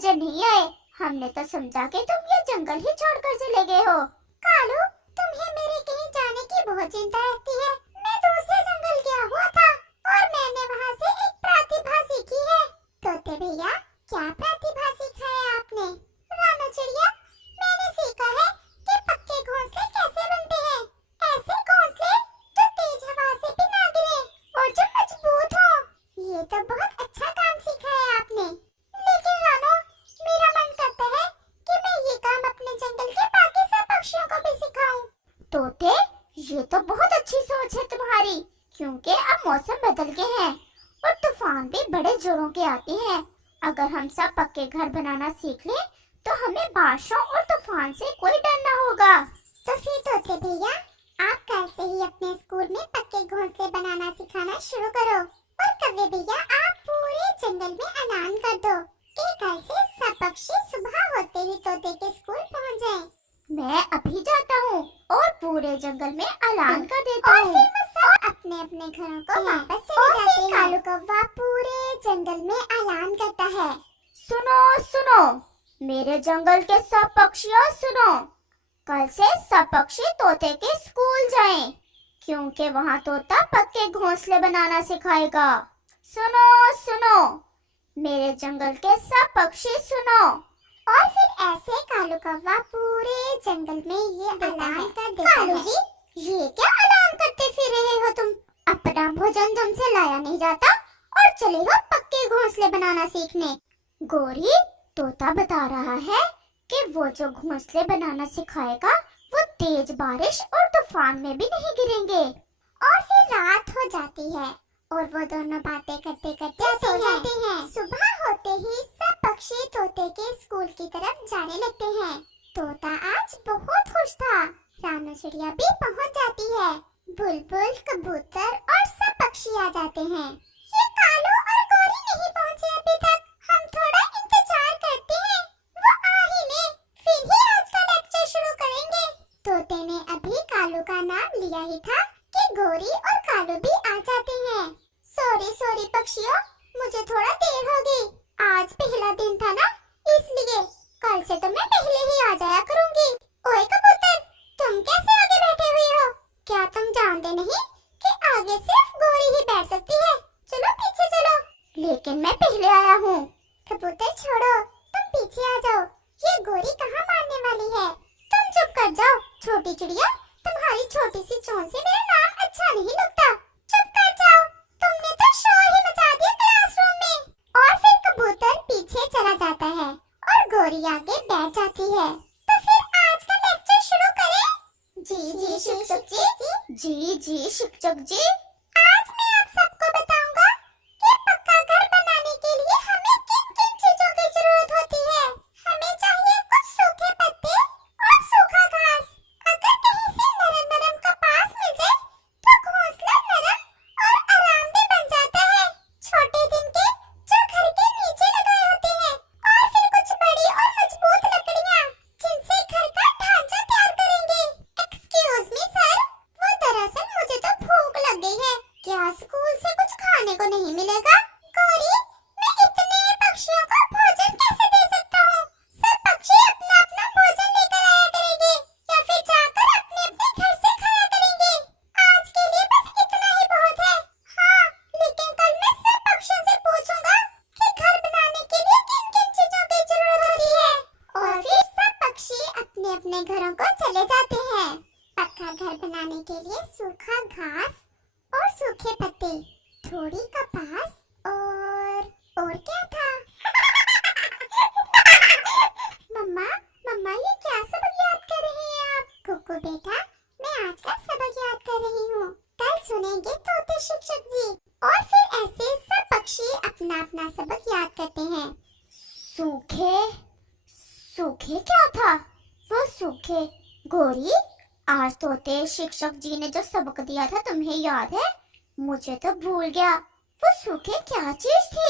नजर नहीं आए। हमने तो समझा कि तुम ये जंगल ही छोड़कर चले गए हो। कालू, तुम्हें मेरे कहीं जाने की बहुत चिंता रहती है। मैं दूसरे जंगल गया हुआ था और मैंने वहाँ से एक प्रतिभा सीखी है। तोते भैया, क्या प्रतिभा सीखा है आपने? रानू चिड़िया, मैंने सीखा है कि पक्के घोंसले कैसे बनते हैं। ऐसे घोंसले जो तेज हवा से भी ना गिरे और जो मजबूत हो। ये तो बहुत अच्छा काम सीखा है आपने। लेकिन रानू, मेरा मन करता है कि मैं ये काम अपने जंगल के बाकी सब पक्षियों को भी सिखाऊं। तोते, ये तो बहुत अच्छी सोच है तुम्हारी, क्योंकि अब मौसम बदल गए हैं और तूफान भी बड़े जोरों के आते हैं। अगर हम सब पक्के घर बनाना सीख लें तो हमें बारिशों और तूफान से कोई डर न होगा। तो फिर तोते भैया, आप कल से ही अपने स्कूल में पक्के घोंसले बनाना सिखाना शुरू करो। और कव्वे भैया, आप पूरे जंगल में ऐलान कर दो कि कल से सब पक्षी सुबह होते ही तोते के स्कूल पहुंच जाएं। मैं अभी जाता हूँ और पूरे जंगल में ऐलान कर देता और हूँ। फिर वो सब अपने अपने घरों को वापस चले जाते हैं। कालू कौवा पूरे जंगल में ऐलान करता है। सुनो सुनो, मेरे जंगल के सब पक्षियों सुनो, कल से सब पक्षी तोते के स्कूल जाएं, क्योंकि वहाँ तोता पक्के घोंसले बनाना सिखाएगा। सुनो सुनो, मेरे जंगल के सब पक्षी सुनो। और फिर ऐसे कालू कौवा पूरे जंगल में ये ऐलान कर देता है। कालू जी, ये क्या ऐलान करते फिर रहे हो तुम? अपना भोजन तुमसे लाया नहीं जाता और चले हो पक्के घोंसले बनाना सीखने। गोरी, तोता बता रहा है कि वो जो घोंसले बनाना सिखाएगा वो तेज बारिश और तूफान में भी नहीं गिरेंगे। और फिर रात हो जाती है और वो दोनों बातें करते करते सो जाते हैं। सुबह होते ही सब पक्षी तोते के स्कूल की तरफ जाने लगते हैं। तोता आज बहुत खुश था। रानू चिड़िया भी पहुंच जाती है। बुलबुल, कबूतर और सब पक्षी आ जाते हैं। ये कालू और गोरी नहीं पहुंचे अभी तक। हम थोड़ा इंतजार करते हैं, वो आ ही ले, फिर ही आज का लेक्चर शुरू करेंगे। तोते ने अभी कालू का नाम लिया ही था कि गोरी और कालू भी आ जाते हैं। सॉरी पक्षियों, मुझे थोड़ा देर हो गई। आज पहला दिन था ना, इसलिए कल से तो मैं पहले ही आ जाया करूंगी। ओए कबूतर, तुम कैसे आगे बैठे हुए हो? क्या तुम जानते नहीं कि आगे सिर्फ गोरी ही बैठ सकती है? चलो पीछे चलो। लेकिन मैं पहले आया हूँ। कबूतर छोड़ो, तुम पीछे आ जाओ। ये गोरी कहाँ मारने वाली है? तुम चुप कर जाओ। छोटी चिड़िया, तुम्हारी छोटी सी चोंच से मेरा नाम अच्छा नहीं लगता। चुप कर जाओ, तुमने तो शोर ही मचा दिया क्लासरूम में। और फिर कबूतर पीछे चला जाता है और गोरी आगे बैठ जाती है। तो फिर आज का लेक्चर शुरू करें? जी शिक्षक जी। जी शिक्षक जी। आज मैं आप सबको बताऊंगा कि पक्का घर बनाने के लिए हमें किन किन चीजों की जरूरत होती है। हमें चाहिए कुछ सूखे पत्ते और सूखा घास। अगर कहीं से नरम नरम कपास मिल जाए तो घोंसला नरम और आरामदेह बन जाता है। छोटे दिन के जो घर के नीचे लगाए होते हैं। और फिर कुछ बड़ी और मजबूत लकड़ियाँ जिनसे घर का ढांचा तैयार करेंगे। एक्सक्यूज मी सर, वो दरअसल मुझे तो भूख लग गई है। क्या स्कूल से कुछ खाने को नहीं मिलेगा? गौरी, मैं इतने पक्षियों को भोजन कैसे दे सकता हूँ? सब पक्षी अपना अपना भोजन लेकर आया करेंगे या फिर जाकर अपने अपने घर से खाया करेंगे। आज के लिए बस इतना ही बहुत है। हाँ, लेकिन कल मैं सब पक्षियों से पूछूंगा कि घर बनाने के लिए किन किन चीजों की जरूरत होती है। और फिर सब पक्षी अपने अपने घरों को चले जाते हैं। पक्का घर बनाने के लिए सूखा घास और सूखे पत्ते, थोड़ी कपास और क्या था? मम्मा ये क्या सबक याद कर रही हैं आप? कुकू बेटा, मैं आज का सबक याद कर रही हूँ। कल सुनेंगे तोते शिक्षक जी। और फिर ऐसे सब पक्षी अपना अपना सबक याद करते हैं। सूखे क्या था? वो सूखे। गोरी, आज तोते शिक्षक जी ने जो सबक दिया था तुम्हें याद है? मुझे तो भूल गया। वो सूखे क्या चीज थी?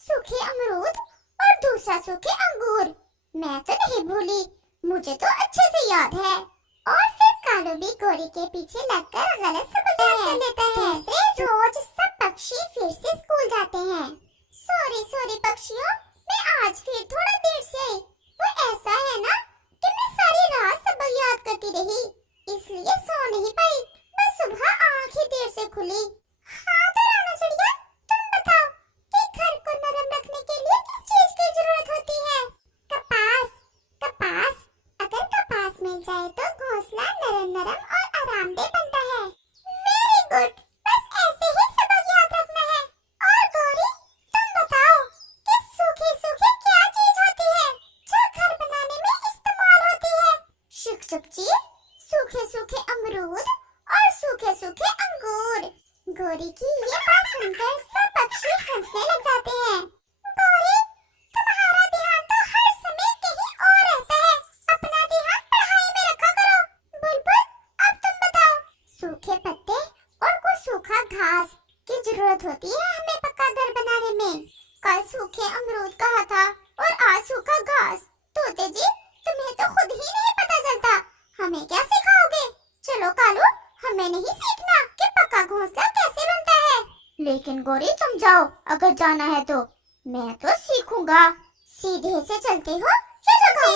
सूखे अमरूद और दूसरा सूखे अंगूर। मैं तो नहीं भूली, मुझे तो अच्छे से याद है। और फिर कालू भी गोरी के पीछे लगकर गलत सबक याद कर लेता है। फिर रोज सब पक्षी फिर से स्कूल जाते हैं। सॉरी पक्षियों, मैं आज फिर थोड़ा देर से आई। वो ऐसा है ना कि मैं सारी रात सबक याद करती रही, इसलिए सो नहीं पाई। बस सुबह आँख ही देर से खुली। हाँ तो राना चिड़िया, तुम बताओ कि घर को नरम रखने के लिए किस चीज की जरूरत होती है? कपास। कपास। अगर कपास मिल जाए तो घोंसला नरम नरम और आरामदेह बनता है। Very good. बस ऐसे ही सबक याद रखना है। और गौरी, तुम बताओ कि सूखी सूखी क्या चीज होती है जो घर बनाने में इस्तेमाल होती है? शिक्षक जी, सूखे सूखे अमरूद और सूखे सूखे अंगूर। गौरी की ये बात सुनकर सब पक्षी हंसने लग जाते हैं। गौरी, तुम्हारा ध्यान तो हर समय कहीं और रहता है। अपना ध्यान पढ़ाई में रखा करो। बुलबुल, अब तुम बताओ। सूखे पत्ते और कुछ सूखा घास की जरूरत होती है हमें पक्का घर बनाने में। कल सूखे अमरूद कहा था और आज सूखा घास। तोते जी, तुम्हें तो खुद ही नहीं पता चलता, हमें क्या सिखाओगे? चलो कालू, हमें नहीं सीखना कि पक्का घोंसला कैसे बनता है। लेकिन गौरी तुम जाओ, अगर जाना है तो मैं तो सीखूंगा। सीधे से चलते हो या तो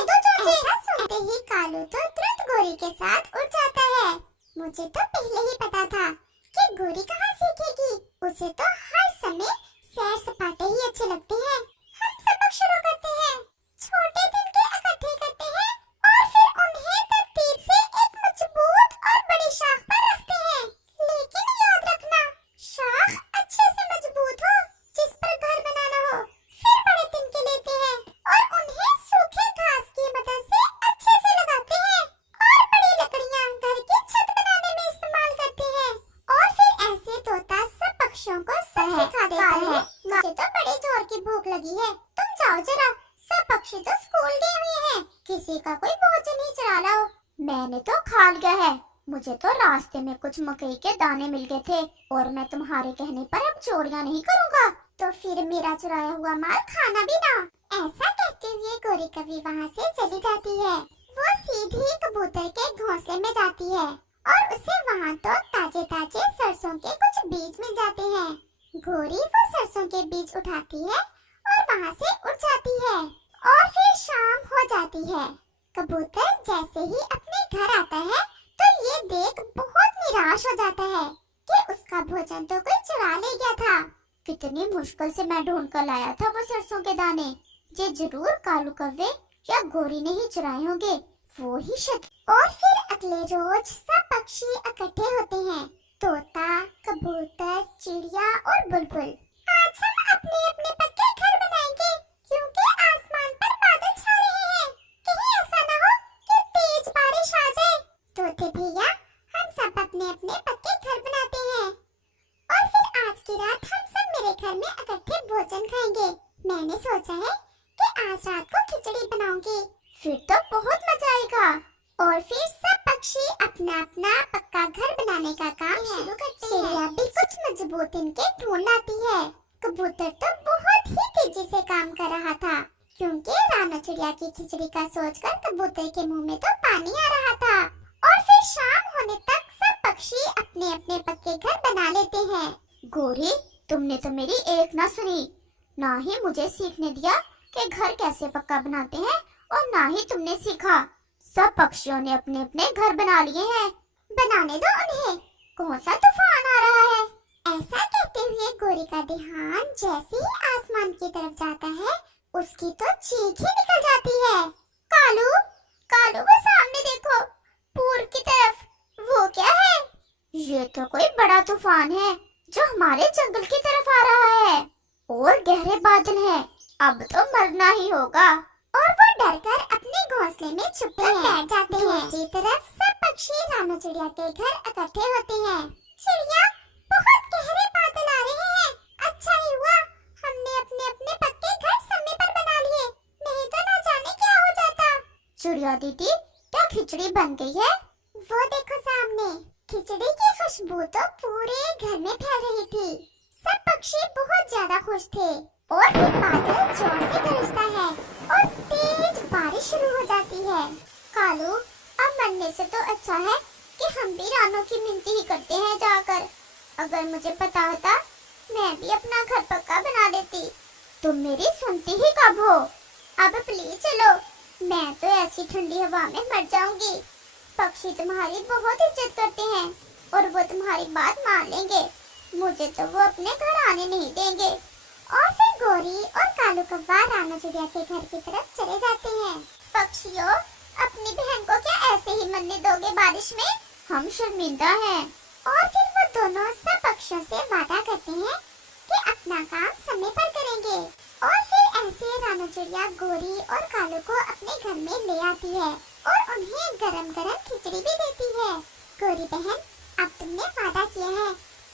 ऐसा सुनते ही कालू तो तुरंत गोरी के साथ उड़ जाता है। मुझे तो पहले ही पता था कि गोरी कहाँ सीखेगी। उसे तो हर समय सैर सपाटे ही अच्छे लगते हैं। हम सबक शुरू करते हैं। छोटे तिनके इकट्ठे करते हैं और फिर उन्हें तरतीब से एक मजबूत और बड़ी शाख पर रखते हैं। लेकिन याद रखना, शाख अच्छे से मजबूत हो जिस पर घर बनाना हो। फिर बड़े तिनके लेते हैं और उन्हें सूखे घास की मदद से अच्छे से लगाते हैं और बड़ी लकड़ियां घर की छत बनाने में इस्तेमाल करते हैं। और फिर ऐसे तोता सब पक्षियों को सब सिखा देता है। मुझे तो बड़े जोर की भूख लगी है, तुम जाओ जरा। सब पक्षी तो स्कूल गए हुए हैं, किसी का कोई भोजन ही चुरा लाओ। मैंने तो खा लिया है। मुझे तो रास्ते में कुछ मकई के दाने मिल गए थे और मैं तुम्हारे कहने पर अब चोरियां नहीं करूंगा। तो फिर मेरा चुराया हुआ माल खाना भी ना। ऐसा कहते हुए गोरी कभी वहाँ से चली जाती है। वो सीधी कबूतर के घोंसले में जाती है और उसे वहाँ तो ताजे ताजे सरसों के कुछ बीज मिल जाते हैं। गोरी वो सरसों के बीज उठाती है और वहाँ से उड़ जाती है। और फिर शाम हो जाती है। कबूतर जैसे ही अपने घर आता है तो ये देख बहुत निराश हो जाता है कि उसका भोजन तो कोई चुरा ले गया था। कितनी मुश्किल से मैं ढूंढ कर लाया था वो सरसों के दाने। ये जरूर कालू कौवे या गोरी ने ही चुराए होंगे। वो ही और फिर अगले रोज सब पक्षी इकट्ठे होते हैं। तोता, कबूतर, चिड़िया और बुलबुल। आज हम अपने अपने पक्के घर बनाएंगे क्योंकि आसमान पर बादल छा रहे हैं। कहीं ऐसा ना हो कि तेज बारिश आ जाए। तोते भैया, हम सब अपने अपने पक्के घर बनाते हैं और फिर आज की रात हम सब मेरे घर में इकट्ठे भोजन खाएंगे। मैंने सोचा है कि आज रात को खिचड़ी बनाऊंगी। फिर तो बहुत मजा आएगा। और फिर सब पक्षी अपना अपना पक्का घर बनाने का काम शुरू करते हैं। चिड़िया भी कुछ मजबूत इनके ढूंढ लाती है। कबूतर तो बहुत ही तेजी से काम कर रहा था क्योंकि राना चिड़िया की खिचड़ी का सोचकर कबूतर के मुंह में तो पानी आ रहा था। और फिर शाम होने तक सब पक्षी अपने अपने पक्के घर बना लेते हैं। गोरी, तुमने तो मेरी एक ना सुनी, ना ही मुझे सीखने दिया कि घर कैसे पक्का बनाते हैं और ना ही तुमने सीखा। सब पक्षियों ने अपने अपने घर बना लिए हैं। बनाने दो उन्हें, कौन सा तूफान आ रहा है। ऐसा कहते हुए गोरी का ध्यान जैसे ही आसमान की तरफ जाता है उसकी तो चीख ही निकल जाती है। कालू, कालू वो सामने देखो, पूर्व की तरफ। वो क्या है? ये तो कोई बड़ा तूफान है जो हमारे जंगल की तरफ आ रहा है और गहरे बादल हैं। अब तो मरना ही होगा। और वो डरकर अपने घोंसले में छुपकर बैठ जाते हैं। दूसरी तरफ सब पक्षी रानू चिड़िया के घर इकट्ठे होते हैं। चिड़िया, बहुत गहरे बादल आ रहे हैं। अच्छा ही हुआ हमने अपने अपने पक्के घर समय पर बना लिए, नहीं तो ना जाने क्या हो जाता। चिड़िया दीदी, क्या खिचड़ी बन गई है? वो देखो सामने, खिचड़ी की खुशबू तो पूरे घर में फैल रही थी। सब पक्षी बहुत ज्यादा खुश थे। और फिर बादल जोर से गरजता है और तेज बारिश शुरू हो जाती है। कालू, अब मरने से तो अच्छा है कि हम भी रानू की मिन्नती ही करते हैं जाकर। अगर मुझे पता होता मैं भी अपना घर पक्का बना देती। तुम मेरी सुनती ही कब हो? अब प्लीज चलो, मैं तो ऐसी ठंडी हवा में मर जाऊंगी। पक्षी तुम्हारी बहुत इज्जत करते हैं और वो तुम्हारी बात मान लेंगे। मुझे तो वो अपने घर आने नहीं देंगे। और फिर गोरी और कालू कौवा रानू चिड़िया के घर की तरफ चले जाते हैं। पक्षियों, अपनी बहन को क्या ऐसे ही मरने दोगे बारिश में? हम शर्मिंदा हैं। और फिर वो दोनों सब पक्षियों से वादा करते हैं कि अपना काम समय पर करेंगे। और फिर ऐसे रानू चिड़िया गोरी और कालू को अपने घर में ले आती है और उन्हें गरम गरम खिचड़ी भी देती है। गोरी बहन, अब तुमने वादा किया है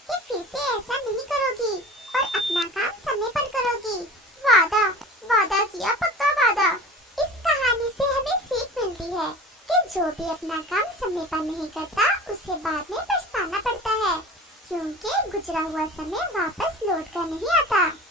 कि फिर से ऐसा नहीं करोगी और अपना काम समय पर करोगी। वादा? वादा किया, पक्का वादा। इस कहानी से हमें सीख मिलती है कि जो भी अपना काम समय पर नहीं करता उसे बाद में पछताना पड़ता है, क्योंकि गुजरा हुआ समय वापस लौट कर नहीं आता।